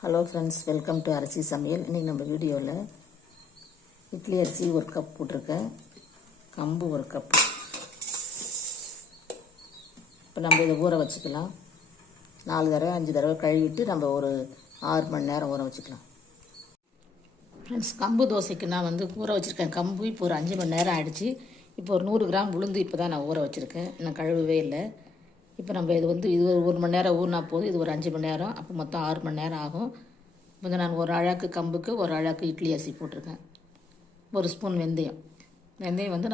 Hello friends, welcome to அரிசி சமையல். இன்றைக்கி நம்ம வீடியோவில் இட்லி அரிசி ஒரு கப் போட்டிருக்கேன், கம்பு ஒரு கப்பு. இப்போ நம்ம இதை ஊற வச்சுக்கலாம். 4 தடவை 5 தடவை கழுவிட்டு நம்ம ஒரு 6 மணி நேரம் ஊற வச்சுக்கலாம். ஃப்ரெண்ட்ஸ், கம்பு தோசைக்கு நான் ஊற வச்சுருக்கேன் கம்பு. இப்போ ஒரு 5 மணி நேரம் ஆகிடுச்சு. இப்போ ஒரு 100 கிராம் உளுந்து இப்போ தான் நான் ஊற வச்சுருக்கேன், நான் கழுவவே இல்லை. இப்போ நம்ம இது ஒரு மணி நேரம் ஊறினா போதும். இது ஒரு 5 மணி நேரம், அப்போ மொத்தம் 6 மணி நேரம் ஆகும். இப்போ நான் ஒரு அழாக்கு கம்புக்கு ஒரு அழாக்கு இட்லி அரிசி போட்டிருக்கேன். ஒரு ஸ்பூன் வெந்தயம்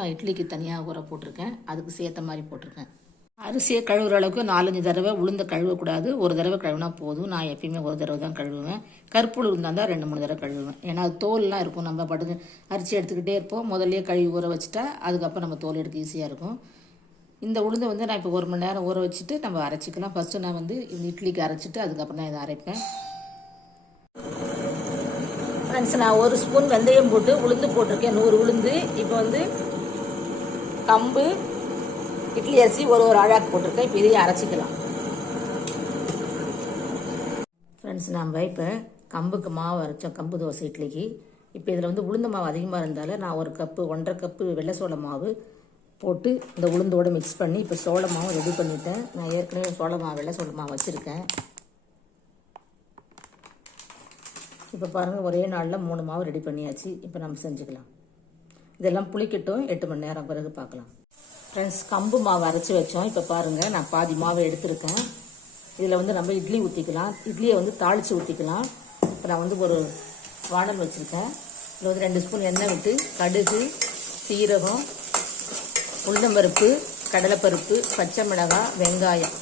நான் இட்லிக்கு தனியாக ஊற போட்டிருக்கேன், அதுக்கு சேர்த்த மாதிரி போட்டிருக்கேன். அரிசியை கழுவுற அளவுக்கு 4-5 தடவை உளுந்த கழுவக்கூடாது, ஒரு தடவை கழுவினா போதும். நான் எப்பயுமே ஒரு தடவை தான் கழுவுவேன். கருப்புள் இருந்தால் தான் 2-3 தடவை கழுவுவேன். ஏன்னா அது தோல்லாம் இருக்கும், நம்ம படுத்து அரிசி எடுத்துக்கிட்டே இருப்போம். முதல்லையே கழுவி ஊற வச்சுட்டா அதுக்கப்புறம் நம்ம தோல் எடுக்க ஈஸியாக இருக்கும். இந்த உளுந்தை நான் இப்போ 1 மணி நேரம் ஊற வச்சுட்டு நம்ம அரைச்சிக்கலாம். ஃபஸ்ட்டு நான் இந்த இட்லிக்கு அரைச்சிட்டு அதுக்கப்புறம் தான் இதை அரைப்பேன். ஃப்ரெண்ட்ஸ், நான் 1 ஸ்பூன் வெந்தயம் போட்டு உளுந்து போட்டிருக்கேன், 100 உளுந்து. இப்போ கம்பு இட்லி அரிசி ஒரு அழாக்கு போட்டிருக்கேன். இப்போ இதையும் அரைச்சிக்கலாம். ஃப்ரெண்ட்ஸ், நம்ம இப்போ கம்புக்கு மாவு அரைச்சோம், கம்பு தோசை இட்லிக்கு. இப்போ இதில் உளுந்த மாவு அதிகமாக இருந்தாலும் நான் 1 கப்பு 1.5 கப்பு வெள்ளை சோள மாவு போட்டு இந்த உளுந்தோடு மிக்ஸ் பண்ணி இப்போ சோள மாவு ரெடி பண்ணிட்டேன். நான் ஏற்கனவே வெள்ளை சோள மாவு வச்சுருக்கேன். இப்போ பாருங்கள், ஒரே நாளில் 3 மாவு ரெடி பண்ணியாச்சு. இப்போ நம்ம செஞ்சுக்கலாம். இதெல்லாம் புளிக்கட்டும், 8 மணி நேரம் பிறகு பார்க்கலாம். ஃப்ரெண்ட்ஸ், கம்பு மாவு அரைச்சி வச்சோம். இப்போ பாருங்கள், நான் பாதி மாவை எடுத்திருக்கேன். இதில் நம்ம இட்லி ஊற்றிக்கலாம். இட்லியை தாளித்து ஊற்றிக்கலாம். இப்போ நான் ஒரு வானல் வச்சுருக்கேன். இதில் 2 ஸ்பூன் எண்ணெய் விட்டு கடுகு, சீரகம், உளுந்தம்பருப்பு, கடலைப்பருப்பு, பச்சை மிளகாய், வெங்காயம்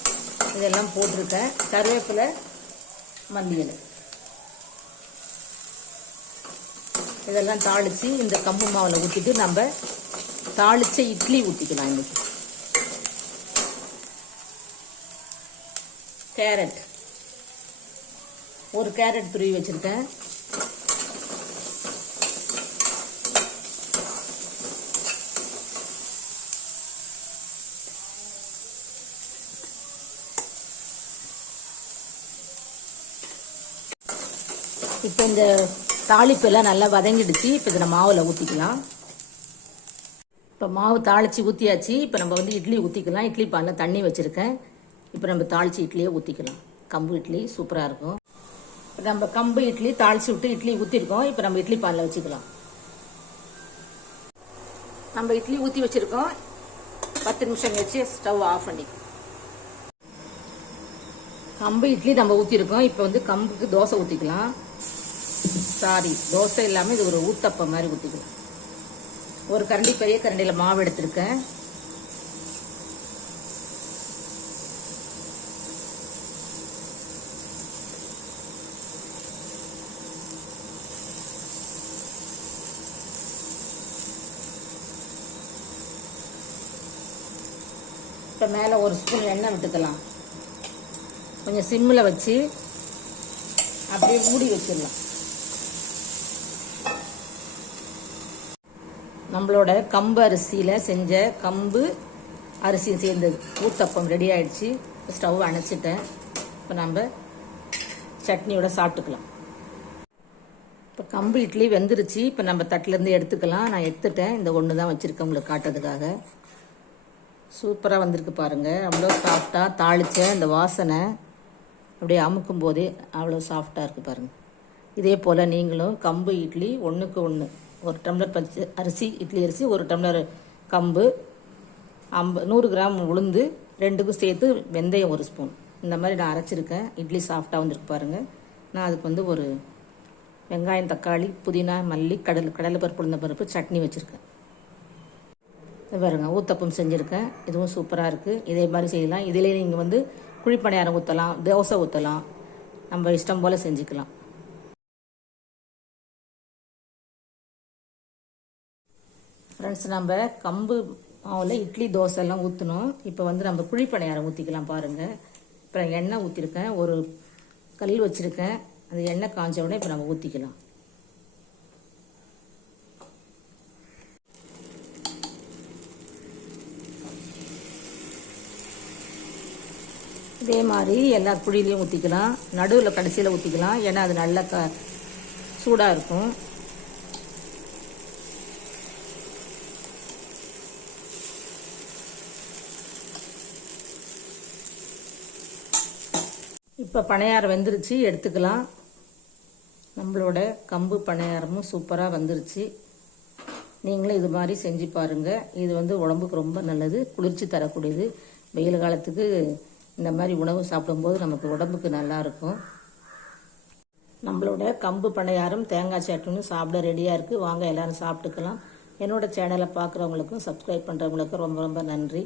இதெல்லாம் போட்டிருக்கேன். கருவேப்பிலை, மல்லியலை இதெல்லாம் தாளித்து இந்த கம்பு மாவில் ஊற்றிட்டு நம்ம தாளித்த இட்லி ஊற்றிக்கலாம். இன்னைக்கு கேரட், ஒரு கேரட் துருவி வச்சுருக்கேன். இப்போ இந்த தாளிப்பெல்லாம் நல்லா வதங்கிடுச்சு. இப்போ இதை நம்ம மாவில் ஊற்றிக்கலாம். இப்போ மாவு தாளித்து ஊற்றியாச்சு. இப்போ நம்ம இட்லி ஊற்றிக்கலாம். இட்லி பாலில் தண்ணி வச்சுருக்கேன். இப்போ நம்ம தாளித்து இட்லியை ஊற்றிக்கலாம். கம்பு இட்லி சூப்பராக இருக்கும். இப்போ நம்ம கம்பு இட்லி தாளித்து விட்டு இட்லி ஊற்றிருக்கோம். இப்போ நம்ம இட்லி பாலில் வச்சுக்கலாம். நம்ம இட்லி ஊற்றி வச்சுருக்கோம். 10 நிமிஷம் கழிச்சு ஸ்டவ் ஆஃப் பண்ணி கம்பு இட்லி நம்ம ஊற்றிருக்கோம். இப்போ கம்புக்கு தோசை ஊற்றிக்கலாம். தோசை இல்லாமல் இது ஒரு ஊத்தப்பம் மாதிரி ஊற்றிக்கலாம். ஒரு கரண்டி பெரிய கரண்டியில் மாவு எடுத்திருக்கேன். இப்போ மேலே 1 ஸ்பூன் எண்ணெய் விட்டுக்கலாம். கொஞ்சம் சிம்மில் வச்சு அப்படியே மூடி வச்சிடலாம். நம்மளோட கம்பு அரிசியில் செஞ்ச கம்பு அரிசி சேர்ந்தது ஊத்தப்பம் ரெடி ஆகிடுச்சு. ஸ்டவ் அணைச்சிட்டேன். இப்போ நம்ம சட்னியோட சாப்பிட்டுக்கலாம். இப்போ கம்பு இட்லி வெந்துருச்சு. இப்போ நம்ம தட்டிலேருந்து எடுத்துக்கலாம். நான் எடுத்துட்டேன். இந்த ஒன்று தான் வச்சுருக்கேன் உங்களுக்கு காட்டுறதுக்காக. சூப்பராக வந்திருக்கு பாருங்கள். அவ்வளோ சாஃப்டாக தாளித்த இந்த வாசனை அப்படியே அமுக்கும் போதே அவ்வளோ சாஃப்டாக இருக்குது பாருங்கள். இதே போல் நீங்களும் கம்பு இட்லி 1க்கு 1, 1 டம்ளர் அரிசி இட்லி அரிசி, 1 டம்ளர் கம்பு, 100 கிராம் உளுந்து, 2க்கும் சேர்த்து வெந்தயம் 1 ஸ்பூன் இந்த மாதிரி நான் அரைச்சிருக்கேன். இட்லி சாஃப்டாக வந்துருக்கு பாருங்கள். நான் அதுக்கு ஒரு வெங்காயம், தக்காளி, புதினா, மல்லி, கடலைப்பருப்பு, உளுந்தம்பருப்பு சட்னி வச்சுருக்கேன். இது பாருங்கள், ஊத்தப்பம் செஞ்சுருக்கேன். இதுவும் சூப்பராக இருக்குது. இதே மாதிரி செய்யலாம். இதிலே நீங்கள் குழிப்பணியாரம் ஊற்றலாம், தோசை ஊற்றலாம், நம்ம இஷ்டம் போல் செஞ்சுக்கலாம். ஃப்ரெண்ட்ஸ், நம்ம கம்பு மாவில் இட்லி தோசை எல்லாம் ஊற்றணும். இப்போ நம்ம குழிப்பணியாரம் ஊற்றிக்கலாம் பாருங்கள். இப்போ எண்ணெய் ஊற்றிருக்கேன், ஒரு கல் வச்சுருக்கேன். அந்த எண்ணெய் காஞ்ச உடனே இப்போ நம்ம ஊற்றிக்கலாம். இதே மாதிரி எல்லா குழிலையும் ஊற்றிக்கலாம், நடுவில் கடைசியில் ஊற்றிக்கலாம், ஏன்னா அது நல்லா சூடாக இருக்கும். இப்போ பணியாரம் வெந்துருச்சு, எடுத்துக்கலாம். நம்மளோட கம்பு பணியாரமும் சூப்பராக வந்துருச்சு. நீங்களும் இது மாதிரி செஞ்சு பாருங்கள். இது வந்து உடம்புக்கு ரொம்ப நல்லது, குளிர்ச்சி தரக்கூடியது. வெயில் காலத்துக்கு இந்த மாதிரி உணவு சாப்பிடும்போது நமக்கு உடம்புக்கு நல்லாயிருக்கும். நம்மளோட கம்பு பணியாரம் தேங்காய் சட்னியும் சாப்பிட ரெடியாக இருக்குது. வாங்க எல்லோரும் சாப்பிட்டுக்கலாம். என்னோட சேனலை பார்க்குறவங்களுக்கும் சப்ஸ்கிரைப் பண்ணுறவங்களுக்கும் ரொம்ப ரொம்ப நன்றி.